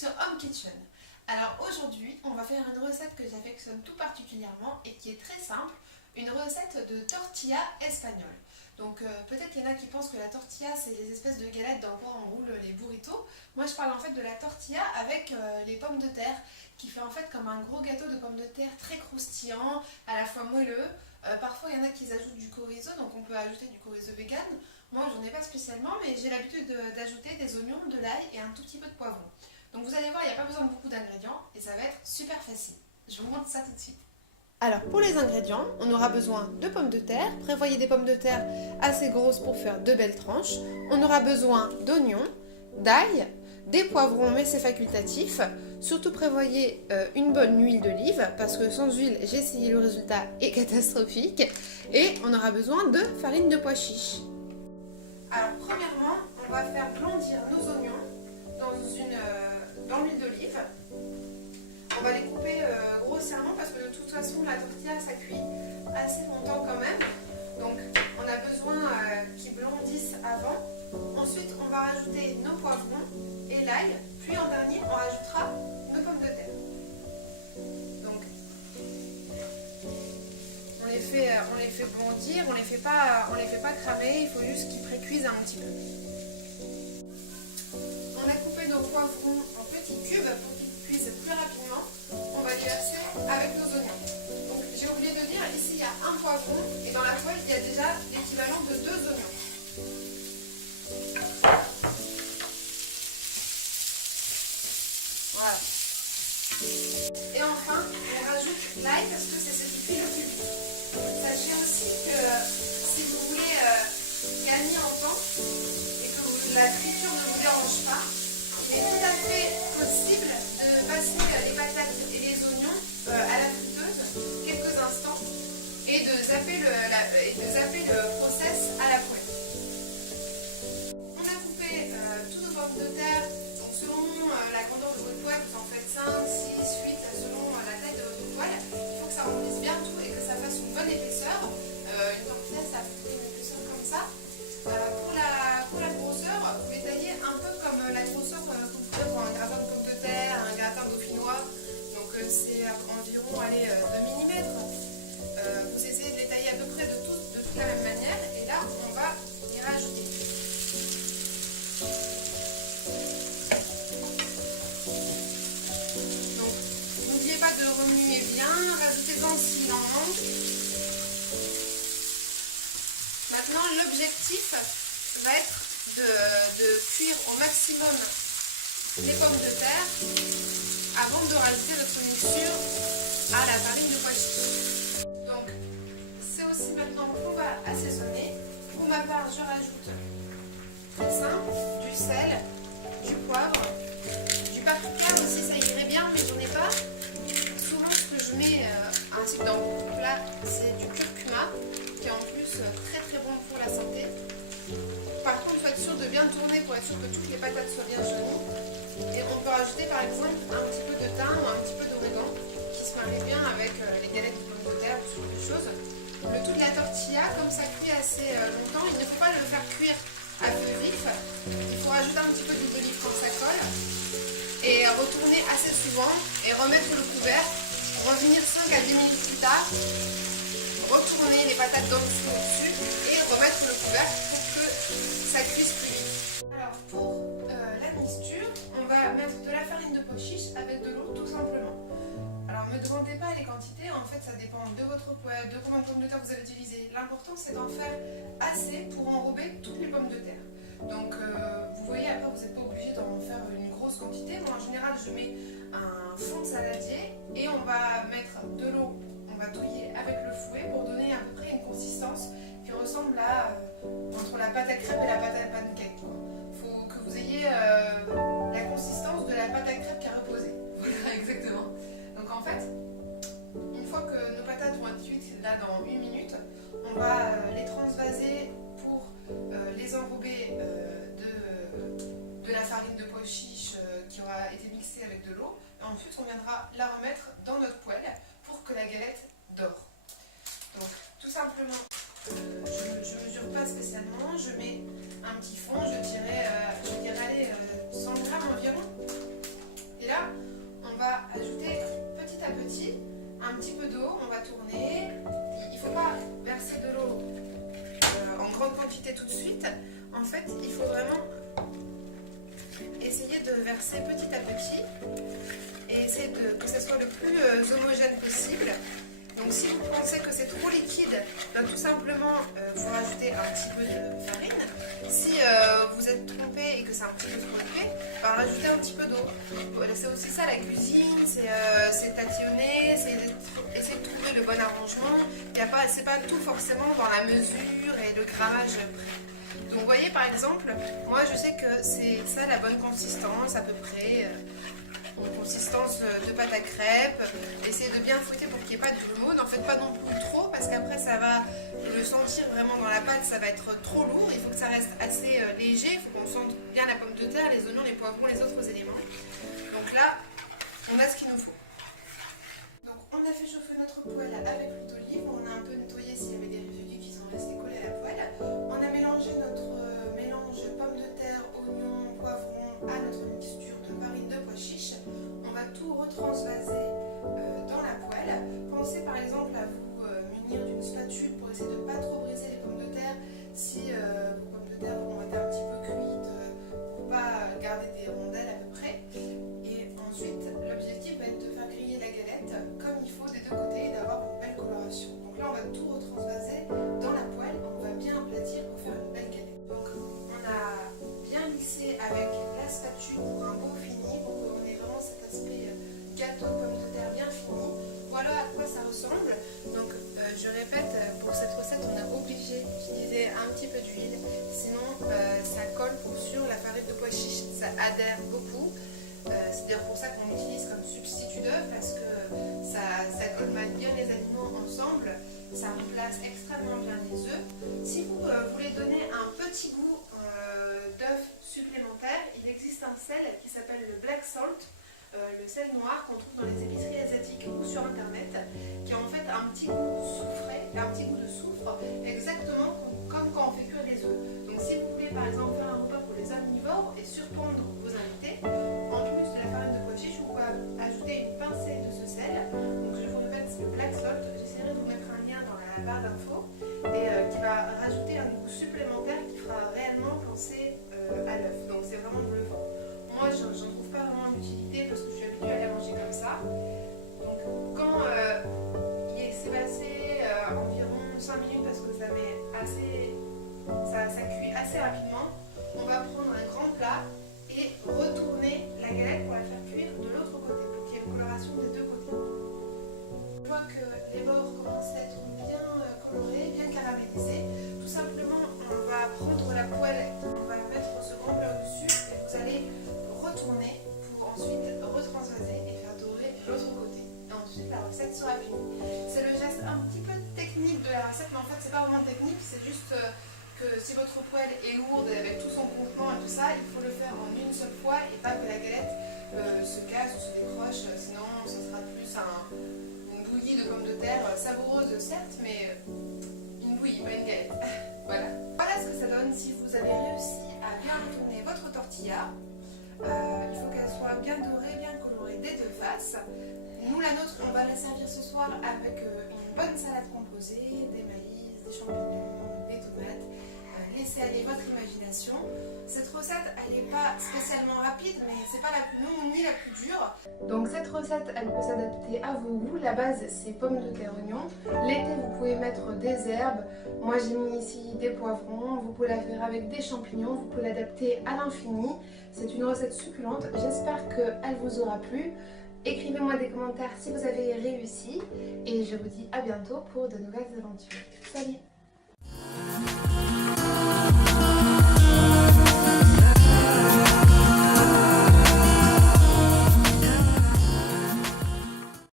sur Home Kitchen. Alors aujourd'hui, on va faire une recette que j'affectionne tout particulièrement et qui est très simple, une recette de tortilla espagnole. Donc peut-être qu'il y en a qui pensent que la tortilla c'est les espèces de galettes dans quoi on roule les burritos. Moi je parle en fait de la tortilla avec les pommes de terre qui fait en fait comme un gros gâteau de pommes de terre très croustillant, à la fois moelleux. Parfois il y en a qui ajoutent du chorizo, donc on peut ajouter du chorizo vegan. Moi j'en ai pas spécialement, mais j'ai l'habitude d'ajouter des oignons, de l'ail et un tout petit peu de poivron. Donc vous allez voir, il n'y a pas besoin de beaucoup d'ingrédients et ça va être super facile. Je vous montre ça tout de suite. Alors pour les ingrédients, on aura besoin de pommes de terre. Prévoyez des pommes de terre assez grosses pour faire de belles tranches. On aura besoin d'oignons, d'ail, des poivrons mais c'est facultatif. Surtout prévoyez une bonne huile d'olive parce que sans huile, j'ai essayé, le résultat est catastrophique. Et on aura besoin de farine de pois chiche. Alors premièrement, on va faire blandir nos oignons dans l'huile d'olive. On va les couper grossièrement parce que de toute façon la tortilla ça cuit assez longtemps quand même. Donc on a besoin qu'ils blandissent avant. Ensuite on va rajouter nos poivrons et l'ail. Puis en dernier on rajoutera nos pommes de terre. Donc on les fait bondir, on les fait pas cramer, il faut juste qu'ils précuisent un petit peu. On a coupé nos poivrons en petits cubes pour qu'ils cuisent plus rapidement. On va les verser avec nos oignons. Donc j'ai oublié de dire, ici il y a un poivron et dans la poêle il y a déjà l'équivalent de 2 oignons. Voilà. Et enfin, on rajoute l'ail parce que c'est ce qui cuit le plus vite. Sachez aussi que si vous voulez gagner en temps et que la friture ne vous dérange pas, il est tout à fait possible de passer les patates et les oignons à la friteuse quelques instants et de zapper le process à la poêle. On a coupé toutes nos pommes de terre, donc selon la grandeur de votre poêle, vous en faites 5, 6, 8 selon la taille de votre poêle. Il faut que ça remplisse bien tout et que ça fasse une bonne épaisseur. Une tortilla, ça fait une épaisseur comme ça. Pour la grosseur, vous les taillez un peu comme la grosseur que vous pouvez pour un gratin de pommes de terre, un gratin dauphinois. Donc c'est environ 2 mm. Vous essayez de les tailler à peu près de toute la même manière. Et là, on va y rajouter. Donc n'oubliez pas de remuer bien, rajoutez-en s'il en manque. Maintenant, l'objectif va être de cuire au maximum les pommes de terre avant de rajouter notre mixture à la farine de pois chiche. Donc, c'est aussi maintenant qu'on va assaisonner. Pour ma part, je rajoute très simple, du sel, du poivre, du paprika aussi, ça irait bien, mais j'en ai pas. Souvent, ce que je mets ainsi que dans mon plat, c'est du curcuma, qui est en plus très très bon pour la santé. Par contre, il faut être sûr de bien tourner pour être sûr que toutes les patates soient bien jaunies. Et on peut rajouter par exemple un petit peu de thym ou un petit peu d'origan qui se marie bien avec les galettes de pommes de terre ou ce genre de choses. Le tout de la tortilla, comme ça cuit assez longtemps, il ne faut pas le faire cuire à feu vif. Il faut rajouter un petit peu d'huile d'olive quand ça colle et retourner assez souvent et remettre le couvercle, revenir 5 à 10 minutes plus tard, retourner les patates dans le four au-dessus et remettre le couvercle pour que ça cuise plus vite. Alors pour la mixture, on va mettre de la farine de pois chiche avec de l'eau tout simplement. Alors ne me demandez pas les quantités, en fait ça dépend de votre poêle, de combien de pommes de terre vous avez utilisé. L'important c'est d'en faire assez pour enrober toutes les pommes de terre. Donc vous voyez, après vous n'êtes pas obligé d'en faire une grosse quantité. Moi en général je mets un fond de saladier et on va mettre de l'eau. On va touiller avec le fouet pour donner à peu près une consistance qui ressemble à entre la pâte à crêpes et la pâte à pancake. Il faut que vous ayez la consistance de la pâte à crêpes qui a reposé. Voilà, exactement. Donc en fait, une fois que nos patates vont être cuites là dans 1 minute, on va les transvaser pour les enrober de la farine de pois chiche qui aura été mixée avec de l'eau. Et ensuite, on viendra la remettre dans notre poêle pour que la galette dore. Donc, tout simplement, je ne mesure pas spécialement, je mets un petit fond, je dirais 100 grammes environ. verser petit à petit et essayer que ce soit le plus homogène possible. Donc si vous pensez que c'est trop liquide, ben, tout simplement vous rajoutez un petit peu de farine. Si vous êtes trompé et que c'est un petit peu trop épais, ben, rajoutez un petit peu d'eau. C'est aussi ça la cuisine, c'est tatillonner, c'est essayer de trouver le bon arrangement. C'est pas tout forcément dans la mesure et le grammage pris. Donc vous voyez par exemple, moi je sais que c'est ça la bonne consistance à peu près. Une consistance de pâte à crêpes, essayez de bien fouetter pour qu'il n'y ait pas de grumeaux, n'en faites pas non plus trop parce qu'après ça va le sentir vraiment dans la pâte, ça va être trop lourd, il faut que ça reste assez léger, il faut qu'on sente bien la pomme de terre, les oignons, les poivrons, les autres éléments. Donc là, on a ce qu'il nous faut. Donc on a fait chauffer notre poêle avec l'huile d'olive, on a un peu nettoyé s'il y avait des résidus qui sont restés collés à la poêle, on a mélangé notre mélange pommes de terre, oignons, poivrons à notre mixture de farine de pois chiches. On va tout retransvaser dans la poêle. Pensez par exemple à vous munir d'une spatule pour essayer de ne pas trop briser les pommes de terre. Si vos pommes de terre ont été un petit peu cuites, pour ne pas garder des rondelles à peu près. Et ensuite, l'objectif va être de faire griller la galette comme il faut des deux côtés et d'avoir une belle coloration. Donc là, on va tout retransvaser dans la poêle. On va bien aplatir pour faire une belle galette. Donc on a bien mixé avec la spatule pour un beau fini, pour qu'on ait vraiment cet aspect gâteau de pommes de terre bien fini. Voilà à quoi ça ressemble. Donc je répète, pour cette recette on est obligé d'utiliser un petit peu d'huile, sinon ça colle pour sûr la farine de pois chiche, ça adhère beaucoup. C'est d'ailleurs pour ça qu'on l'utilise comme substitut d'œuf, parce que ça colmate bien les aliments ensemble, ça remplace extrêmement bien les œufs. Si vous voulez donner un petit goût d'œuf supplémentaire, il existe un sel qui s'appelle le black salt, le sel noir qu'on trouve dans les épiceries asiatiques ou sur internet, qui a en fait un petit goût soufré, un petit goût de soufre, exactement comme quand on fait cuire les œufs. Donc si vous voulez par exemple faire un repas pour les omnivores et surprendre vos invités, en plus de la farine de pois chiche, vous pouvez ajouter une pincée de ce sel. Donc je vous répète, c'est le black salt, j'essaierai de vous mettre un lien dans la barre d'infos, et qui va rajouter un goût supplémentaire qui fera réellement penser à l'œuf. Donc c'est vraiment bluffant. Moi j'en trouve pas vraiment d'utilité parce que je suis habituée à la manger comme ça. Donc quand c'est passé environ 5 minutes parce que ça cuit assez rapidement, on va prendre un grand plat et retourner la galette pour la faire cuire de l'autre côté pour qu'il y ait une coloration des deux côtés. Je vois que les bords commencent à être bien colorés, bien caramélisés. Tout simplement, on va prendre la poêle, on va mettre ce grand plat au-dessus et vous allez retourner pour ensuite retransvaser et faire dorer l'autre côté. Et ensuite, la recette sera finie. C'est le geste un petit peu technique de la recette, mais en fait, c'est pas vraiment technique, c'est juste que si votre poêle est lourde avec tout son contenant et tout ça, il faut le faire en une seule fois et pas que la galette se casse ou se décroche, sinon ça sera plus une bouillie de pommes de terre savoureuse certes, mais une bouillie, pas une galette. Voilà ce que ça donne si vous avez réussi à bien retourner votre tortilla. Il faut qu'elle soit bien dorée, bien colorée des deux faces. Nous, la nôtre, on va la servir ce soir avec une bonne salade composée, des maïs, des champignons, des tomates. Laissez aller votre imagination. Cette recette, elle n'est pas spécialement rapide, mais c'est pas la plus longue ni la plus dure. Donc cette recette, elle peut s'adapter à vos goûts. La base, c'est pommes de terre, oignons. L'été, vous pouvez mettre des herbes. Moi, j'ai mis ici des poivrons. Vous pouvez la faire avec des champignons. Vous pouvez l'adapter à l'infini. C'est une recette succulente. J'espère qu'elle vous aura plu. Écrivez-moi des commentaires si vous avez réussi. Et je vous dis à bientôt pour de nouvelles aventures. Salut!